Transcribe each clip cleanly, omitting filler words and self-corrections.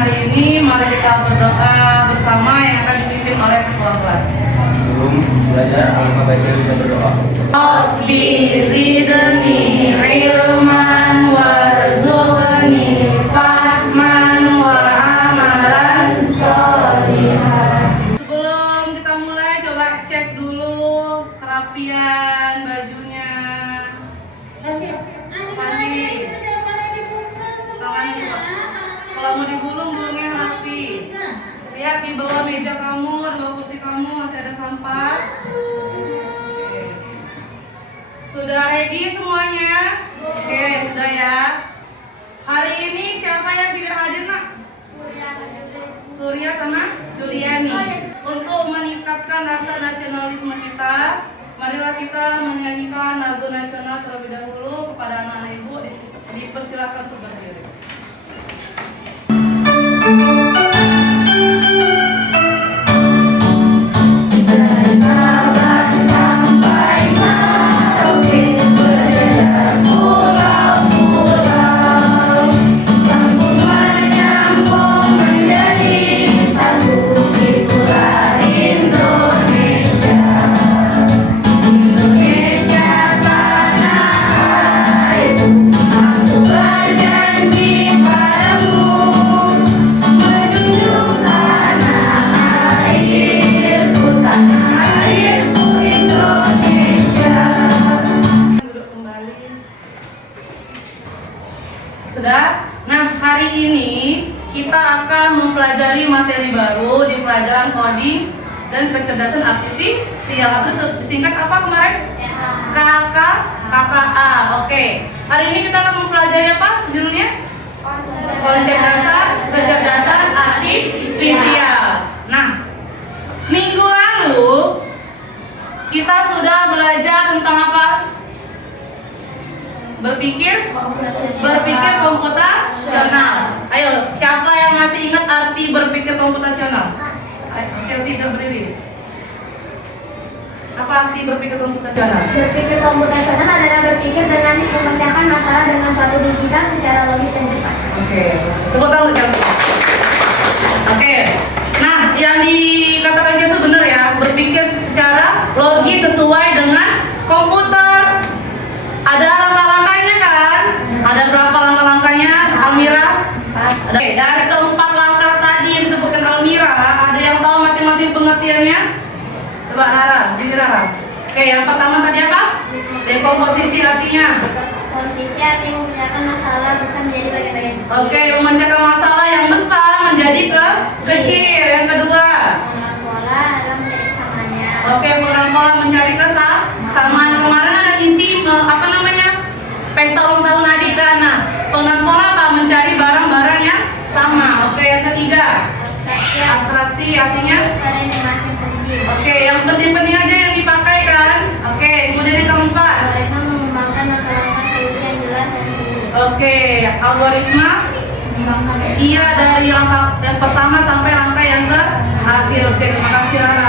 hari ini, mari kita berdoa bersama yang akan dipimpin oleh ketua kelas. Sebelum belajar, alangkah baiknya kita berdoa. Rabbi zidni ilman warzuqni fahman wa amalan sholihan. Sebelum kita mulai, coba cek dulu kerapian bajunya. Kalau mau digulung, gulungnya rapi. Lihat di bawah meja kamu, di bawah kursi kamu masih ada sampah. Oke. Sudah ready semuanya? Oke, sudah ya. Hari ini siapa yang tidak hadir, Nak? Surya sama Juliani. Untuk meningkatkan rasa nasionalisme kita, marilah kita menyanyikan lagu nasional terlebih dahulu. Kepada anak-anak ibu dipersilakan untuk berdiri. Sudah? Nah, hari ini kita akan mempelajari materi baru di pelajaran coding dan kecerdasan artifisial. Atau singkat apa kemarin? KKA. Oke. Hari ini kita akan mempelajari apa judulnya? Konsep dasar kecerdasan artifisial. Nah, minggu lalu kita sudah belajar tentang apa? Berpikir komputasional. Ayo, siapa yang masih ingat arti berpikir komputasional? Chelsea sudah berdiri. Apa arti berpikir komputasional? Berpikir komputasional adalah berpikir dengan memecahkan masalah dengan suatu digital secara logis dan cepat. Oke, sebut tahu Chelsea. Oke. Nah, yang dikatakan Chelsea benar ya, berpikir secara logis sesuai dengan komputer. Ada langkah-langkahnya kan? Ada berapa langkah-langkahnya, Almira? Oke, dari keempat langkah tadi yang disebutkan Almira, ada yang tahu masing-masing pengertiannya? Coba Rara, ini Rara. Oke, yang pertama tadi apa? Dekomposisi artinya? Dekomposisi artinya memecahkan masalah besar menjadi bagian-bagian. Oke, memecahkan masalah yang besar menjadi kecil. Yang kedua? Pengulangan pola adalah mencari kesamanya. Oke, pengulangan pola mencari kesamaan. Kemarin ada misi apa namanya? Pesta ulang tahun adik kan. Nah, pengulangan pola apa? Mencari barang-barang yang sama. Oke, yang ketiga? Abstraksi artinya? Oke, yang penting-penting aja yang dipakai kan? Oke, kemudian yang keempat? Algoritma mengembangkan langkah-langkah solusi yang jelas dan sempurna. Oke, algoritma? Iya, dari langkah yang pertama sampai langkah yang terakhir. Oke, terima kasih Rara.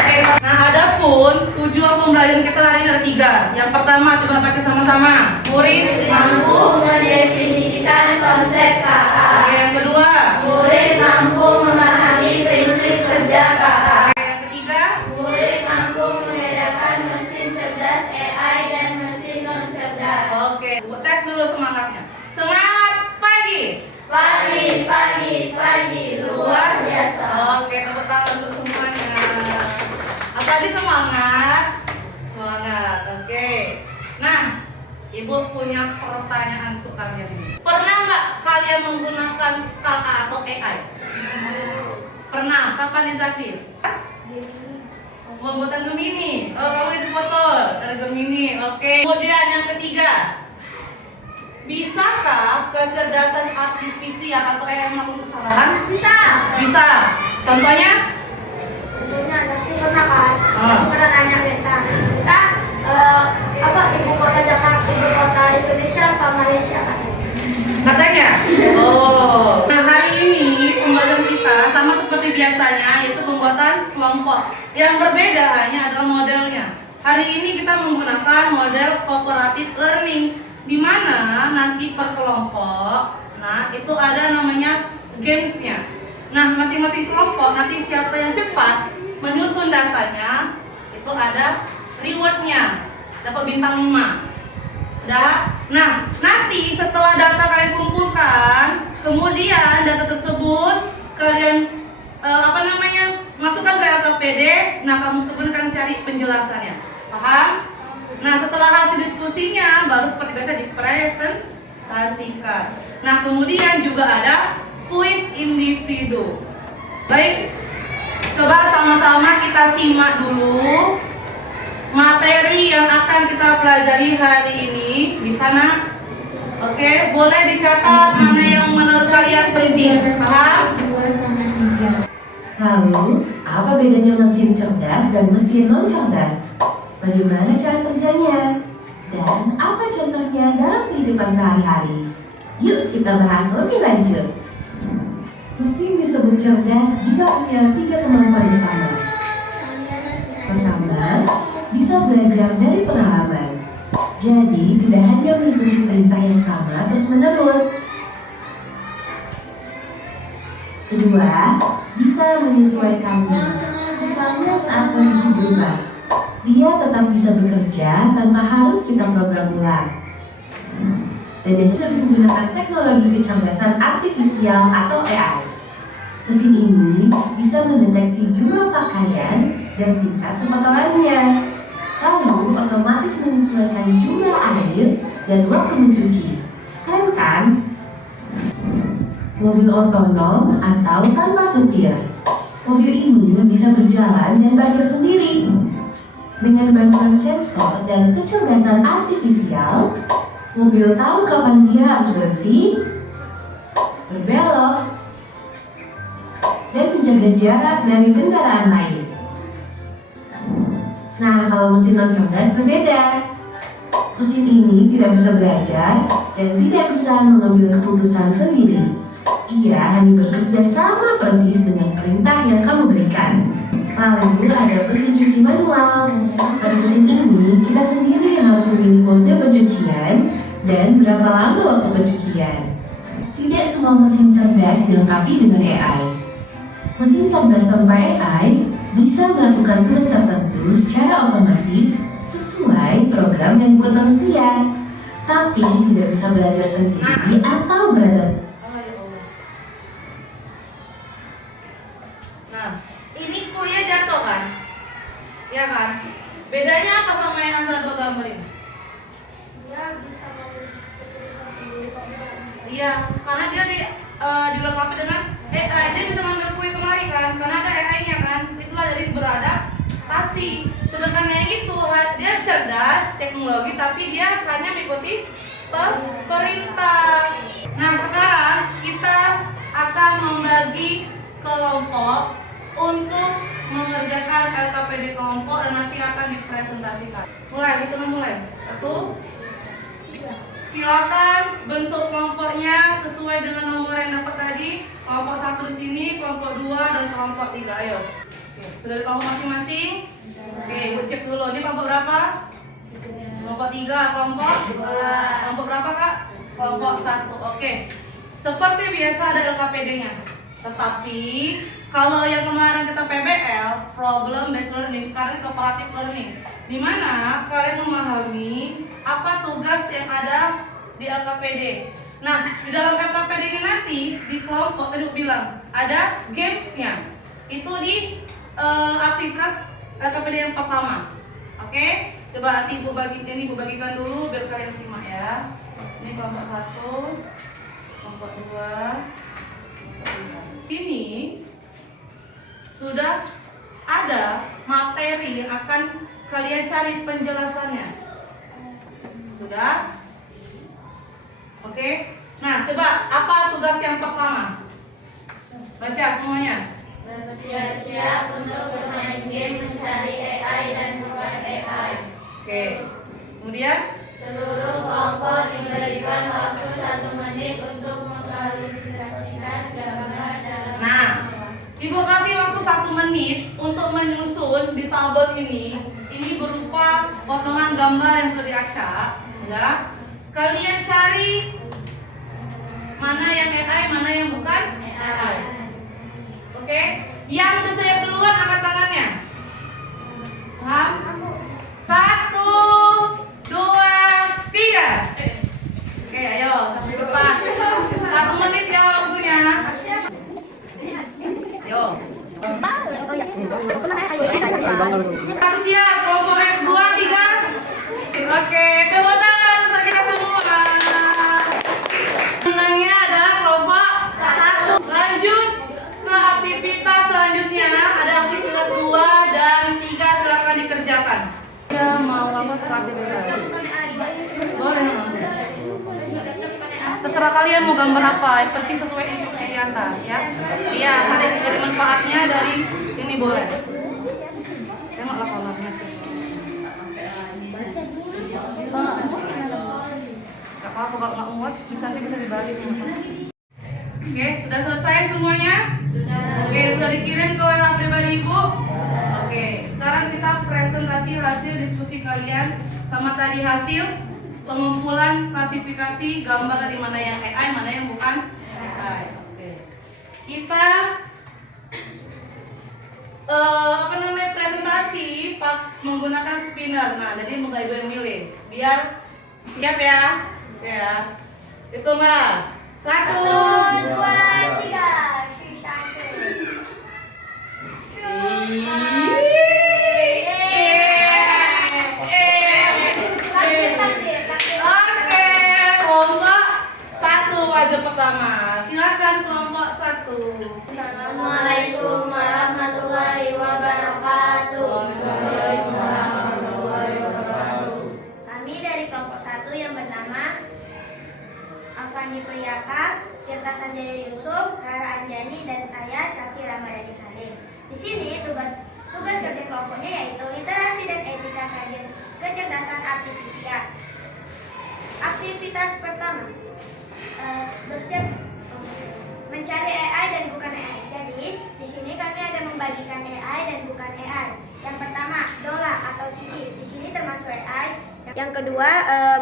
Oke, nah adapun tujuan pembelajaran kita hari ini ada 3. Yang pertama, coba baca sama-sama. Murid mampu mendefinisikan konsep KA. Oke, yang kedua? Murid mampu memahami prinsip kerja KA. Oke, yang ketiga? Murid mampu membedakan mesin cerdas AI dan mesin non cerdas. Oke, tes dulu semangatnya. Semangat pagi. Pagi, luar biasa. Oke, tepuk tangan untuk semuanya. Apa tadi semangat? Semangat. Oke. Nah, Ibu punya pertanyaan untuk kalian ini. Pernah nggak kalian menggunakan KA atau AI? Pernah. Kapan Izati? Pembuatan Gemini. Oh, kamu itu foto dari Gemini. Oke. Kemudian yang ketiga, bisakah kecerdasan artifisial atau AI melakukan kesalahan? Bisa. Contohnya? Contohnya ada sih pernah kan? Ah. Pernah tanya kita apa ibu kota Jakarta, ibu kota Indonesia apa Malaysia kan? Katanya. Oh. Nah, hari ini pembelajaran kita sama seperti biasanya, yaitu pembuatan kelompok. Yang berbeda hanya adalah modelnya. Hari ini kita menggunakan model cooperative learning, di mana nanti per kelompok, nah itu Itu ada namanya gamesnya. Nah, masing-masing kelompok nanti siapa yang cepat menyusun datanya, itu ada rewardnya, dapat bintang 5. Udah? Nah, nanti setelah data kalian kumpulkan, kemudian data tersebut kalian masukkan ke LKPD. Nah, kemudian kalian cari penjelasannya. Paham? Nah, setelah hasil diskusinya baru seperti biasa dipresentasikan. Nah, kemudian juga ada kuis individu. Baik, coba sama-sama kita simak dulu materi yang akan kita pelajari hari ini di sana. Oke, boleh dicatat mana yang menurut kalian penting. Paham? 2/3. Lalu, apa bedanya mesin cerdas dan mesin non cerdas? Bagaimana cara kerjanya? Dan apa contohnya dalam kehidupan sehari-hari? Yuk kita bahas lebih lanjut. Mesin disebut cerdas jika punya 3 kemampuan utama. Pertama, bisa belajar dari pengalaman. Jadi, tidak hanya mengikuti perintah yang sama terus-menerus. Kedua, bisa menyesuaikan diri. Misalnya saat kondisi berubah, dia tetap bisa bekerja tanpa harus kita program ulang. Dan yang lebih menggunakan teknologi kecerdasan artifisial atau AI. Mesin ini bisa mendeteksi jumlah pakaian dan tingkat kekotorannya, lalu otomatis menyesuaikan jumlah air dan waktu mencuci. Keren kan? Mobil otonom atau tanpa supir. Mobil ini bisa berjalan dan parkir sendiri. Dengan bantuan sensor dan kecerdasan artifisial, mobil tahu kapan dia harus berhenti, berbelok, dan menjaga jarak dari kendaraan lain. Nah, kalau mesin non cerdas berbeda. Mesin ini tidak bisa belajar dan tidak bisa mengambil keputusan sendiri. Ia hanya bekerja sama persis dengan perintah yang kamu berikan. Lalu ada mesin cuci manual. Pada mesin ini, kita sendiri yang harus memilih mode pencucian dan berapa lama waktu pencucian. Tidak semua mesin cerdas dilengkapi dengan AI. Mesin cerdas tanpa AI bisa melakukan tugas tertentu secara otomatis sesuai program yang dibuat manusia, tapi tidak bisa belajar sendiri atau beradaptasi. Nah, ini kuya jatuh kan? Ya kan? Bedanya apa sama yang antara dua gambar ini? Dia bisa menulis keputusan sendiri. Iya, karena dia dilengkapi dengan AI. Dia bisa ngambil kue kemari kan? Karena ada AI-nya kan? Itulah jadi beradaptasi. Sedangkan yang itu dia cerdas teknologi, tapi dia hanya mengikuti perintah. Nah, sekarang kita akan membagi kelompok untuk mengerjakan LKPD kelompok dan nanti akan dipresentasikan. Mulai, hitungan mulai. 1. Silakan bentuk kelompoknya sesuai dengan nomor yang dapat tadi. Kelompok 1 di sini, kelompok 2 dan kelompok 3. Ayo. Oke, sudah di kelompok masing-masing? Oke, ibu cek dulu. Ini kelompok berapa? Kelompok 3, kelompok 2. Kelompok berapa, Kak? Kelompok 1. Oke. Seperti biasa ada LKPD-nya. Tetapi kalau yang kemarin kita PBL, problem based learning, sekarang cooperative learning, di mana kalian memahami apa tugas yang ada di LKPD. Nah, di dalam LKPD ini nanti di kelompok tadi aku bilang ada gamesnya. Itu di aktivitas LKPD yang pertama. Oke, coba nanti ibu bagikan dulu biar kalian simak ya. Ini kelompok 1, kelompok 2. Ini sudah ada materi yang akan kalian cari penjelasannya. Sudah? Oke. Nah, coba apa tugas yang pertama? Baca semuanya. Bersiap-siap untuk bermain game, mencari AI dan bukan AI. Oke. Kemudian Seluruh kelompok diberikan waktu 1 menit untuk mengklarifikasikan gambar dalam. Nah, ibu kasih waktu 1 menit untuk menyusun di tabel ini. Ini berupa potongan gambar yang sudah diacak. Ya. Kalian cari mana yang AI, mana yang bukan AI. Oke, yang udah saya duluan angkat tangannya. Paham? 1, 2, 3. Oke, ayo, sampai cepat. 1 menit ya waktunya. Yo. Satu siap, kelompok F 2, 3. Oke, tepuk tangan untuk kita semua. Menangnya adalah kelompok 1. Lanjut ke aktivitas selanjutnya. Ada aktivitas 2 dan 3, silakan dikerjakan. Ya, mau apa aktivitas? Boleh. Terserah kalian mau gambar apa, yang penting sesuai instruksi di atas ya. Iya, dari manfaatnya dari ini boleh. Tengoklah kolornya sis. Gak apa-apa kalau nggak muat, nanti bisa dibalik. Oke, sudah selesai semuanya? Oke, sudah dikirim ke WA pribadi ibu? Oke, sekarang kita presentasi hasil diskusi kalian sama tadi hasil pengumpulan klasifikasi gambar dari mana yang AI, mana yang bukan AI. Oke. Kita presentasi menggunakan spinner. Nah, jadi moga ibu yang milih. Biar siap ya. Ya. Hitung nggak? 1, 2, 3. Oke, kelompok 1 wajib pertama. Silakan kelompok 1. Assalamualaikum warahmatullahi wabarakatuh. Kami dari kelompok 1 yang bernama Afani Priyaka, Tirta Sanjaya Yusuf, Rara Anjani, dan saya Chelsea Ramadhani Salim. Di sini tugas kerja kelompoknya yaitu literasi dan etika sains kecerdasan artifisial. Aktivitas pertama, bersiap mencari AI dan bukan AI. Jadi di sini kami ada membagikan AI dan bukan AI. Yang pertama, Dola atau Cici. Di sini termasuk AI. Yang kedua,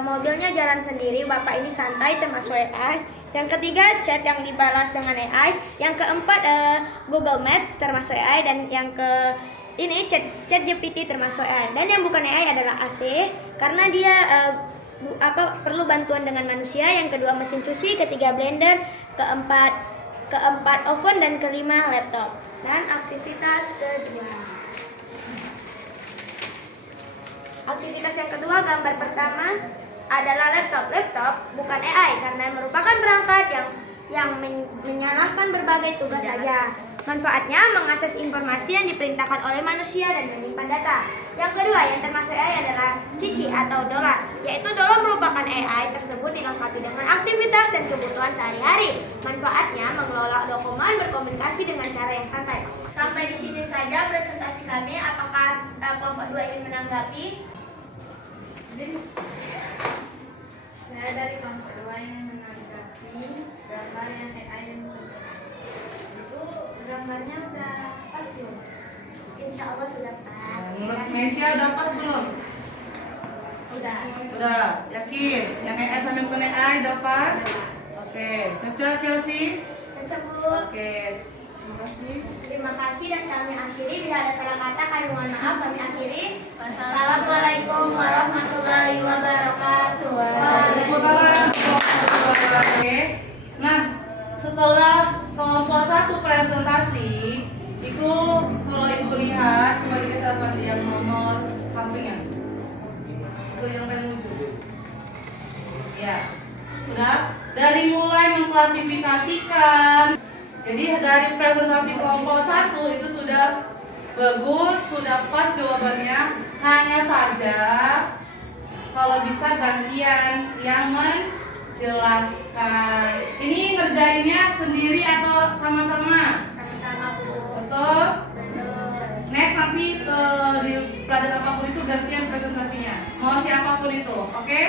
mobilnya jalan sendiri. Bapak ini santai, termasuk AI. Yang ketiga, chat yang dibalas dengan AI. Yang keempat, Google Maps termasuk AI. Dan yang ini chat GPT termasuk AI. Dan yang bukan AI adalah AC karena dia perlu bantuan dengan manusia. Yang kedua, mesin cuci. Ketiga, blender. Keempat oven, dan kelima laptop. Dan aktivitas kedua. Aktivitas yang kedua, gambar pertama adalah laptop. Laptop bukan AI karena merupakan perangkat yang menyalahkan berbagai tugas saja. Manfaatnya mengakses informasi yang diperintahkan oleh manusia dan menyimpan data. Yang kedua yang termasuk AI adalah Cici atau Dola, yaitu Dola merupakan AI tersebut dilengkapi dengan aktivitas dan kebutuhan sehari-hari. Manfaatnya mengelola dokumen, berkomunikasi dengan cara yang santai. Sampai di sini saja presentasi kami. Apakah kelompok 2 ingin menanggapi? Saya dari kelompok 2 yang menanggapi gambar yang AI dan bukan AI. Itu gambarnya udah pas belum? Insya Allah sudah pas. Menurut Mesia udah pas belum? Udah, yakin? Yang AI sampai bukan AI udah pas? Oke, cocok Chelsea? Cocok Bu. Oke, terima kasih. Terima kasih dan kami akhiri. Bila ada salah kata kami mohon maaf. Kami akhiri. Wassalamualaikum warahmatullahi wabarakatuh. Waalaikumsalam. Oke. Nah, setelah kelompok 1 presentasi, itu kalau ibu lihat coba dikasih apa yang nomor sampingnya. Itu yang paling ujung. Ya. Udah. Dari mulai mengklasifikasikan. Jadi dari presentasi kelompok 1 itu sudah bagus, sudah pas jawabannya. Hanya saja kalau bisa gantian yang menjelaskan. Ini ngerjainnya sendiri atau sama-sama? Sama-sama Bu. Betul? Betul. Next nanti di pelajaran apapun itu gantian presentasinya. Mau siapapun itu, oke?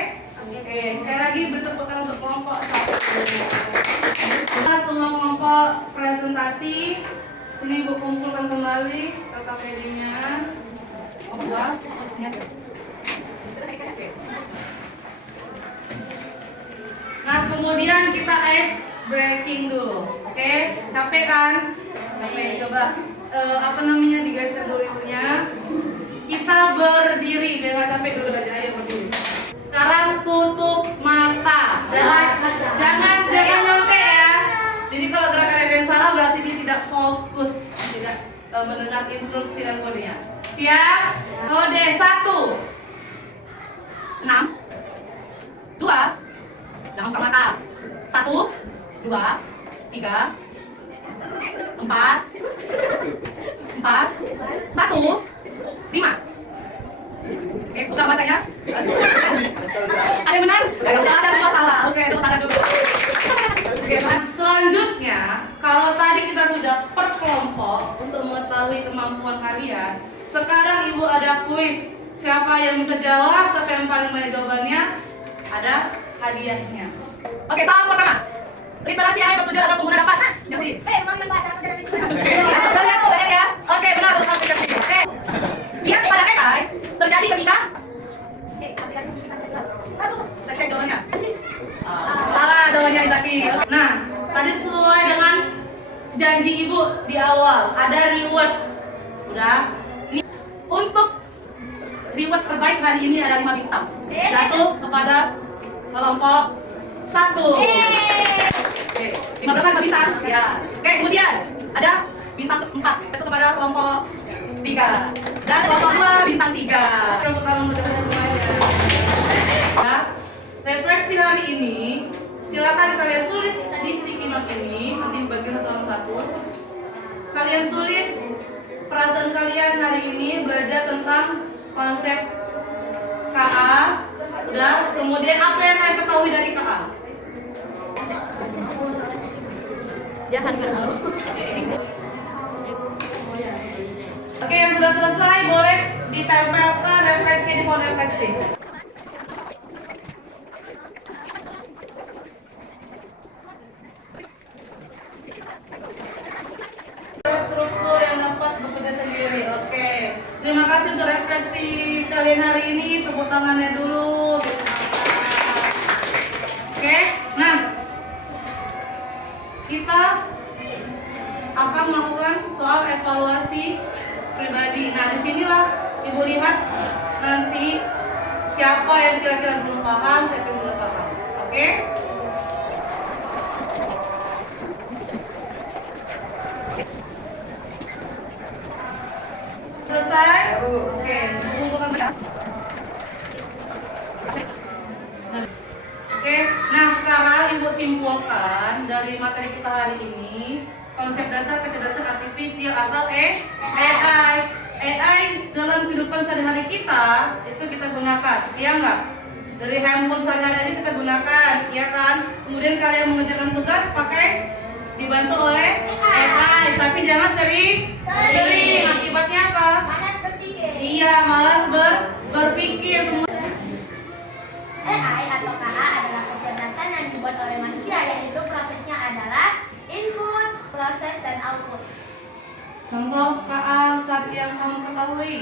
Oke, sekali lagi beri tepuk tangan untuk kelompok 1. Kita semua kelompok presentasi. Sini ibu kumpulkan kembali LKPD-nya. Buat. Nah, kemudian kita S2 breaking dulu. Oke, capek kan? Capek. Coba digeser dulu itunya. Kita berdiri biar nggak capek dulu aja. Ayo berdiri. Sekarang tutup mata. Jangan nyontek ya. Jadi kalau gerakan ada yang salah berarti dia tidak fokus, tidak mendengar instruksi dan kodenya. Siap? Kode 1 6 2. Jangan buka mata. 1 2 3 4 1 5. Oke, buka matanya. Ada yang benar? Ada yang salah. Oke, tepuk tangan dulu. Oke, selanjutnya kalau tadi kita sudah per kelompok untuk mengetahui kemampuan kalian, sekarang ibu ada kuis. Siapa yang bisa jawab, siapa yang paling banyak jawabannya, ada hadiahnya. Oke, salam pertama. Literasi air bertujuan agar pengguna dapat ngasih. Mama baca literasi. Kita lihat tuh ya. Oke, benar untuk aplikasi. Oke. Bias pada AI terjadi ketika cek jawabannya. Salah jawabannya Izaki. Nah, tadi sesuai dengan janji ibu di awal, ada reward. Udah. Ini untuk reward terbaik hari ini ada 5 bintang. Jatuh kepada kelompok 1. Oke, 5 berapa 5 bintang? Ya. Oke, kemudian ada bintang 4. Jatuh kepada kelompok 3. Dan kelompok 2 bintang 3. Tepuk tangan untuk kita semuanya. Nah, refleksi hari ini silakan kalian tulis di sticky note ini, nanti bagi satu. Kalian tulis perasaan kalian hari ini belajar tentang konsep KA. Udah, kemudian apa yang kalian ketahui dari KA? Jangan dulu. Oke, yang sudah selesai boleh ditempelkan refleksi di pohon refleksi. Struktur yang dapat bekerja sendiri. Oke, terima kasih untuk refleksi kalian hari ini. Tepuk tangannya dulu. Oke, nah kita akan melakukan soal evaluasi pribadi. Nah, disinilah ibu lihat nanti siapa yang kira-kira belum paham, siapa yang belum paham. Oke? Selesai? Oke, kumpulkan ya. Oke, nah sekarang ibu simpulkan dari materi kita hari ini konsep dasar kecerdasan artifisial atau AI. AI dalam kehidupan sehari-hari kita itu kita gunakan, iya enggak? Dari handphone sehari-hari kita gunakan, iya kan? Kemudian kalian mengerjakan tugas pakai dibantu oleh AI, tapi jangan sering. Akibatnya apa? Malas berpikir. Iya, malas berpikir. AI atau KA adalah kecerdasan yang dibuat oleh manusia, yaitu prosesnya adalah input, proses, dan output. Contoh KA saat yang kamu ketahui.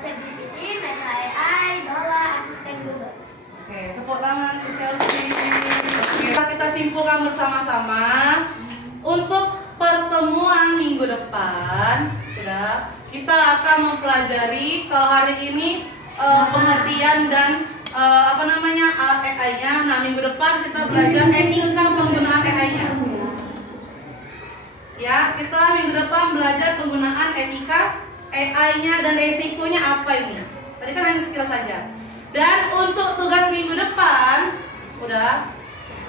ChatGPT, Meta AI, Dola, asisten Google. Oke, tepuk tangan untuk Chelsea. Oke, kita simpulkan bersama-sama untuk pertemuan minggu depan. Sudah, kita akan mempelajari kalau hari ini pengertian dan alat AI-nya. Nah, minggu depan kita belajar etika penggunaan AI-nya. Ya, kita minggu depan belajar penggunaan etika AI-nya dan resikonya apa ini. Tadi kan hanya sekilas saja. Dan untuk tugas minggu depan, udah,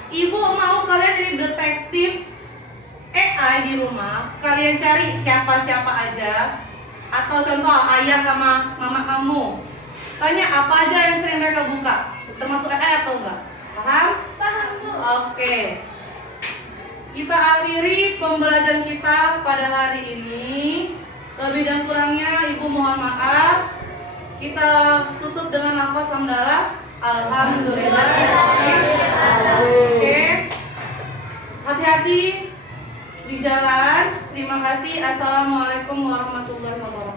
ibu mau kalian jadi detektif AI di rumah. Kalian cari siapa-siapa aja, atau contoh ayah sama mama kamu. Tanya apa aja yang sering mereka buka, termasuk AI atau enggak? Paham? Paham, Bu. Oke. Kita akhiri pembelajaran kita pada hari ini. Lebih dan kurangnya ibu mohon maaf. Kita tutup dengan nafas hamdalah. Alhamdulillah. Oke. Hati-hati di jalan. Terima kasih. Assalamualaikum warahmatullahi wabarakatuh.